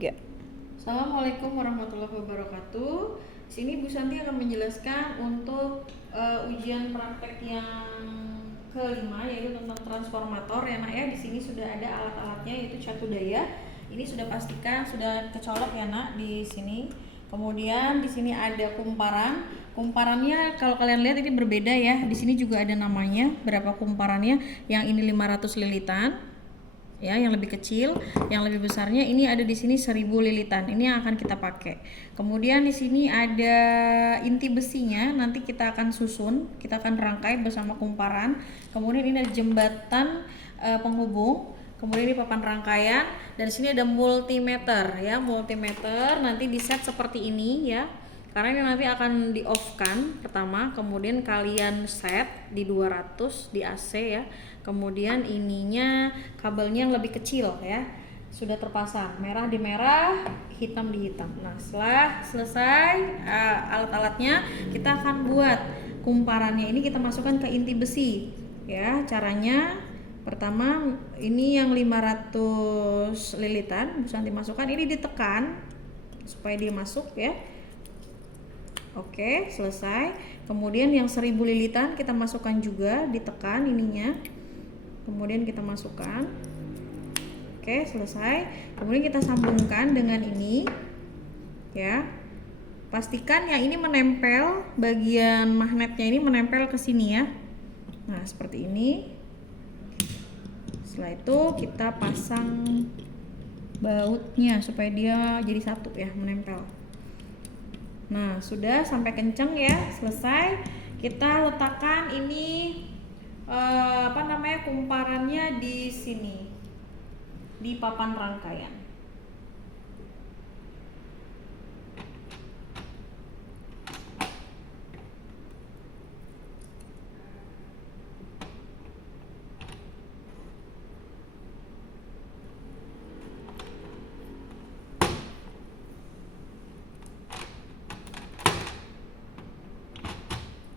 3. Assalamualaikum warahmatullahi wabarakatuh. Di sini Bu Santi akan menjelaskan untuk ujian praktek yang kelima, yaitu tentang transformator ya nak ya. Di sini sudah ada alat-alatnya, yaitu catu daya. Ini sudah pastikan sudah kecolok ya nak di sini. Kemudian di sini ada kumparan. Kumparannya kalau kalian lihat ini berbeda ya. Di sini juga ada namanya, berapa kumparannya. Yang ini 500 lilitan. Ya, yang lebih kecil, yang lebih besarnya ini ada di sini 1000 lilitan. Ini yang akan kita pakai. Kemudian di sini ada inti besinya, nanti kita akan susun, kita akan rangkai bersama kumparan. Kemudian ini ada jembatan penghubung. Kemudian ini papan rangkaian, dan di sini ada multimeter ya, multimeter nanti di set seperti ini ya. Karena ini nanti akan di off kan pertama, kemudian kalian set di 200 di AC ya. Kemudian ininya kabelnya yang lebih kecil ya, sudah terpasang, merah di merah, hitam di hitam. Nah setelah selesai alat-alatnya, kita akan buat kumparannya. Ini kita masukkan ke inti besi ya. Caranya pertama ini yang 500 lilitan Bu Santi masukkan, ini ditekan supaya dia masuk ya. Oke, selesai. Kemudian yang 1000 lilitan kita masukkan juga, ditekan ininya. Kemudian kita masukkan. Oke, selesai. Kemudian kita sambungkan dengan ini. Ya. Pastikan yang ini menempel, bagian magnetnya ini menempel ke sini ya. Nah, seperti ini. Setelah itu kita pasang bautnya supaya dia jadi satu ya, menempel. Nah, sudah sampai kenceng ya, selesai. Kita letakkan ini kumparannya di sini, di papan rangkaian.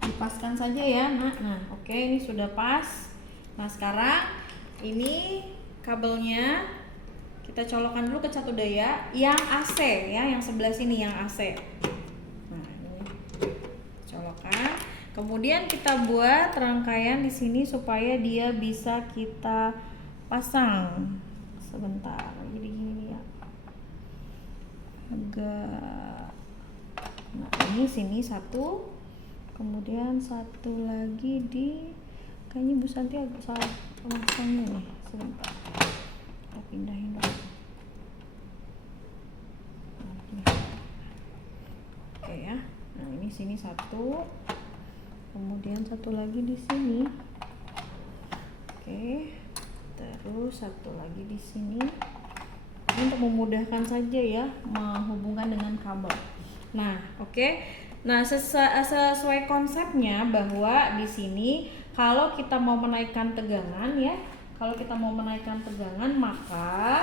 Dipaskan saja ya. Nah, oke, ini sudah pas. Nah, sekarang ini kabelnya kita colokkan dulu ke catu daya yang AC ya, yang sebelah sini yang AC. Nah, ini colokkan. Kemudian kita buat rangkaian di sini supaya dia bisa kita pasang. Sebentar, jadi gini ya. Agak. Nah, ini sini satu. Kemudian satu lagi di, kayaknya Bu Santi agak salah pasangnya nih, sebentar kita pindahin dulu. Oke ya, nah ini sini satu, kemudian satu lagi di sini. Oke, terus satu lagi di sini. Ini untuk memudahkan saja ya menghubungkan dengan kabel. Nah, oke. Nah, sesuai konsepnya bahwa di sini kalau kita mau menaikkan tegangan ya, maka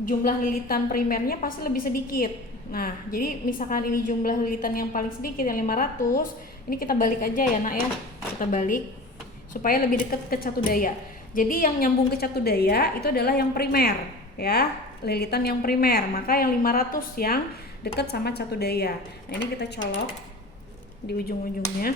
jumlah lilitan primernya pasti lebih sedikit. Nah, jadi misalkan ini jumlah lilitan yang paling sedikit yang 500, ini kita balik aja ya nak ya. Kita balik supaya lebih dekat ke catu daya. Jadi yang nyambung ke catu daya itu adalah yang primer ya, lilitan yang primer. Maka yang 500 yang dekat sama catu daya. Nah, ini kita colok di ujung-ujungnya.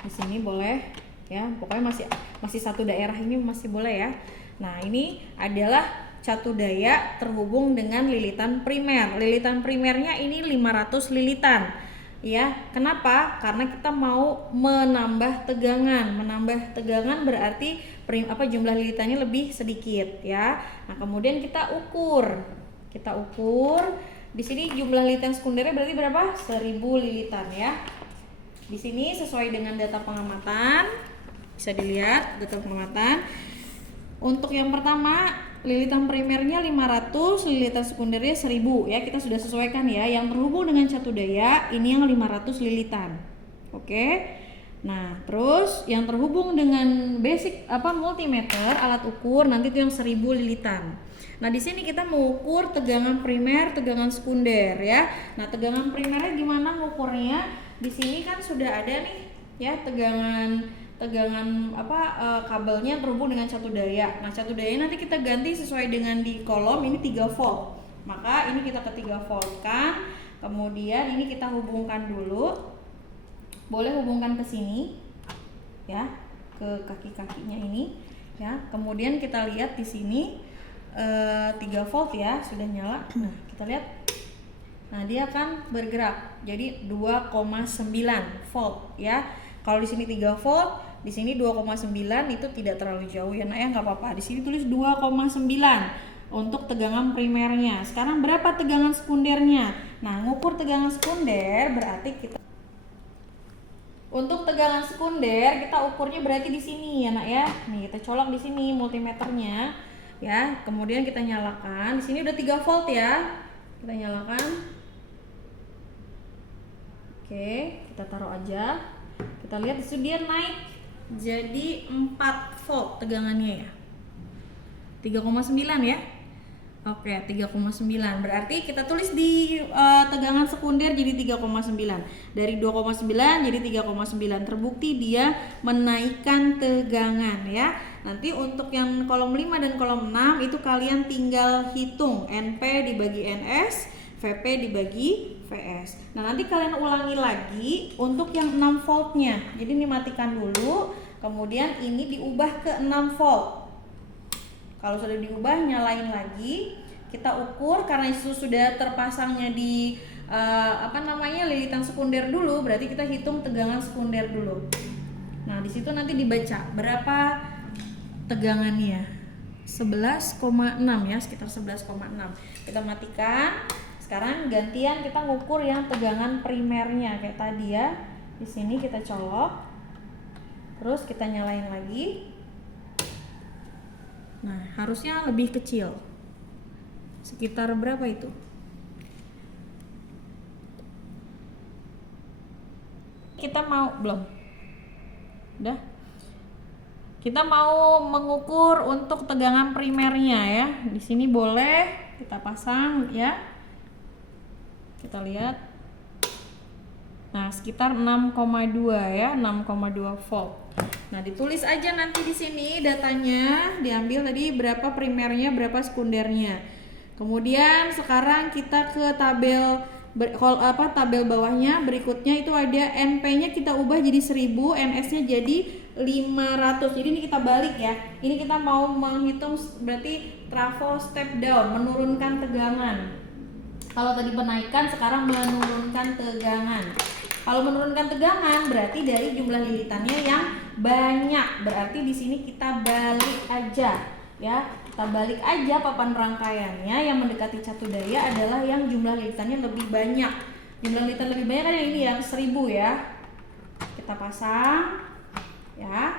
Di sini boleh ya, pokoknya masih satu daerah ini masih boleh ya. Nah, ini adalah catu daya terhubung dengan lilitan primer. Lilitan primernya ini 500 lilitan. Ya, kenapa? Karena kita mau menambah tegangan. Menambah tegangan berarti jumlah lilitannya lebih sedikit ya. Nah, kemudian kita ukur. Di sini jumlah lilitan sekundernya berarti berapa? 1000 lilitan ya. Di sini sesuai dengan data pengamatan, bisa dilihat data pengamatan. Untuk yang pertama, lilitan primernya 500, lilitan sekundernya 1000 ya. Kita sudah sesuaikan ya. Yang terhubung dengan catu daya ini yang 500 lilitan. Oke. Nah, terus yang terhubung dengan basic multimeter, alat ukur nanti itu yang 1000 lilitan. Nah, di sini kita mengukur tegangan primer, tegangan sekunder ya. Nah, tegangan primernya gimana ngukurnya? Di sini kan sudah ada nih ya tegangan tegangan kabelnya terhubung dengan catu daya. Nah, catu daya nanti kita ganti sesuai dengan di kolom ini 3 volt. Maka ini kita ke 3 volt kan. Kemudian ini kita hubungkan dulu. Boleh hubungkan ke sini ya, ke kaki-kakinya ini ya. Kemudian kita lihat di sini 3 volt ya, sudah nyala. Nah, kita lihat. Nah, dia akan bergerak. Jadi 2,9 volt ya. Kalau di sini 3 volt, di sini 2,9, itu tidak terlalu jauh ya Nak ya, nggak apa-apa. Di sini tulis 2,9 untuk tegangan primernya. Sekarang berapa tegangan sekundernya? Nah, ngukur tegangan sekunder berarti kita untuk tegangan sekunder kita ukurnya berarti di sini ya Nak ya. Nih, kita colok di sini multimeternya ya. Kemudian kita nyalakan. Di sini udah 3 volt ya. Kita nyalakan. Oke, kita taruh aja. Kita lihat di sini dia naik jadi 4 volt tegangannya ya. 3,9 ya. Oke, 3,9. Berarti kita tulis di tegangan sekunder jadi 3,9. Dari 2,9 jadi 3,9. Terbukti dia menaikkan tegangan ya. Nanti untuk yang kolom 5 dan kolom 6 itu kalian tinggal hitung NP dibagi NS, VP dibagi VS. Nah, nanti kalian ulangi lagi untuk yang 6 voltnya. Jadi ini matikan dulu, kemudian ini diubah ke 6 volt. Kalau sudah diubah, nyalain lagi. Kita ukur karena itu sudah terpasangnya di lilitan sekunder dulu, berarti kita hitung tegangan sekunder dulu. Nah, di situ nanti dibaca berapa tegangannya. 11,6 ya, sekitar 11,6. Kita matikan. Sekarang gantian kita ngukur yang tegangan primernya kayak tadi ya. Di sini kita colok. Terus kita nyalain lagi. Nah, harusnya lebih kecil. Sekitar berapa itu? Kita mau belum? Udah? Kita mau mengukur untuk tegangan primernya ya. Di sini boleh kita pasang ya. Kita lihat. Nah, sekitar 6,2 ya, 6,2 volt. Nah, ditulis aja nanti di sini datanya, diambil tadi berapa primernya, berapa sekundernya. Kemudian sekarang kita ke tabel tabel bawahnya berikutnya itu ada NP-nya kita ubah jadi 1000, NS-nya jadi 500. Jadi ini kita balik ya. Ini kita mau menghitung berarti trafo step down, menurunkan tegangan. Kalau tadi penaikan, sekarang menurunkan tegangan. Kalau menurunkan tegangan berarti dari jumlah lilitannya yang banyak. Berarti di sini kita balik aja ya. Kita balik aja papan rangkaiannya, yang mendekati catu daya adalah yang jumlah lilitannya lebih banyak. Jumlah lilitan lebih banyak kan yang ini yang 1000 ya. Kita pasang ya.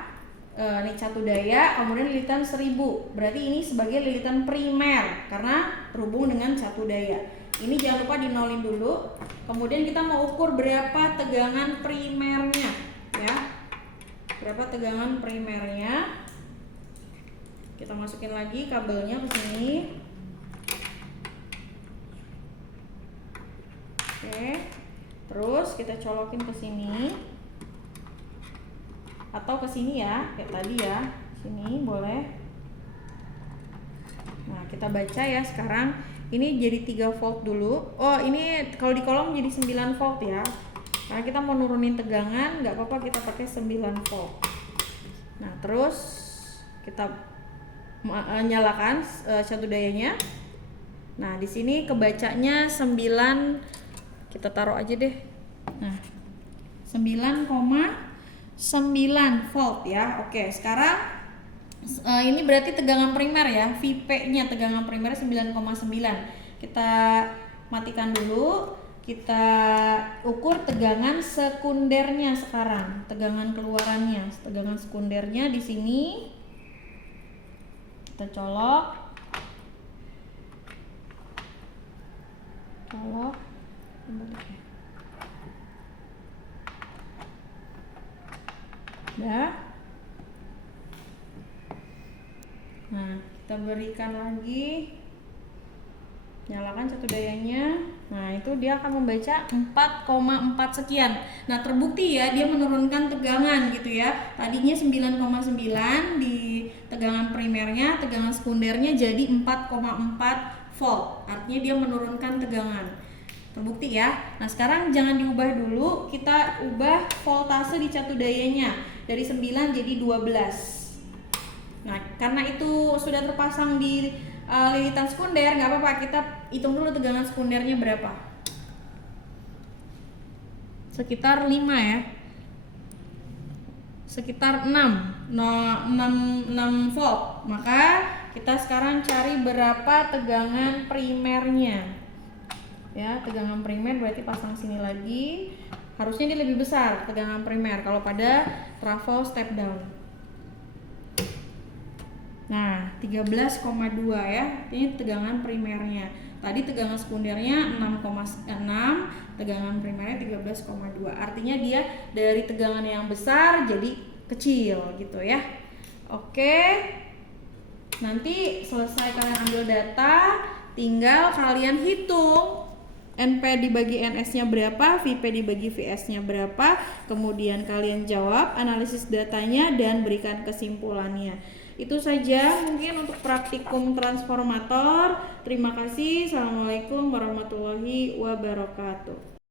Ini catu daya, kemudian lilitan 1000. Berarti ini sebagai lilitan primer karena terhubung dengan catu daya. Ini jangan lupa dinolin dulu. Kemudian kita mau ukur berapa tegangan primernya ya. Berapa tegangan primernya. Kita masukin lagi kabelnya ke sini. Oke. Terus kita colokin ke sini. Atau ke sini ya, kayak tadi ya. Sini boleh. Nah, kita baca ya sekarang. Ini jadi 3 volt dulu. Oh, ini kalau di kolom jadi 9 volt ya. Karena kita mau nurunin tegangan, nggak apa-apa kita pakai 9 volt. Nah, terus kita nyalakan catu dayanya. Nah, di sini kebacanya 9, kita taruh aja deh. Nah, 9,9 volt ya. Oke, sekarang ini berarti tegangan primer ya, VP-nya tegangan primer 9,9. Kita matikan dulu, kita ukur tegangan sekundernya sekarang, tegangan keluarannya, tegangan sekundernya di sini. Kita colok. Udah. Nah, kita berikan lagi Nyalakan catu dayanya. Nah, itu dia akan membaca 4,4 sekian. Nah, terbukti ya dia menurunkan tegangan gitu ya. Tadinya 9,9 di tegangan primernya, tegangan sekundernya jadi 4,4 volt. Artinya dia menurunkan tegangan. Terbukti ya. Nah, sekarang jangan diubah dulu, kita ubah voltase di catu dayanya dari 9 jadi 12. Nah, karena itu sudah terpasang di lilitan sekunder, nggak apa-apa, kita hitung dulu tegangan sekundernya berapa. Sekitar 5 ya. Sekitar 6 volt. Maka kita sekarang cari berapa tegangan primernya. Ya, tegangan primer berarti pasang sini lagi. Harusnya dia lebih besar tegangan primer kalau pada trafo step down. Nah, 13,2 ya. Ini tegangan primernya. Tadi tegangan sekundernya 6,6, tegangan primernya 13,2. Artinya dia dari tegangan yang besar jadi kecil gitu ya. Oke. Nanti selesai kalian ambil data, tinggal kalian hitung NP dibagi NS-nya berapa, VP dibagi VS-nya berapa, kemudian kalian jawab analisis datanya dan berikan kesimpulannya. Itu saja mungkin untuk praktikum transformator. Terima kasih. Assalamualaikum warahmatullahi wabarakatuh.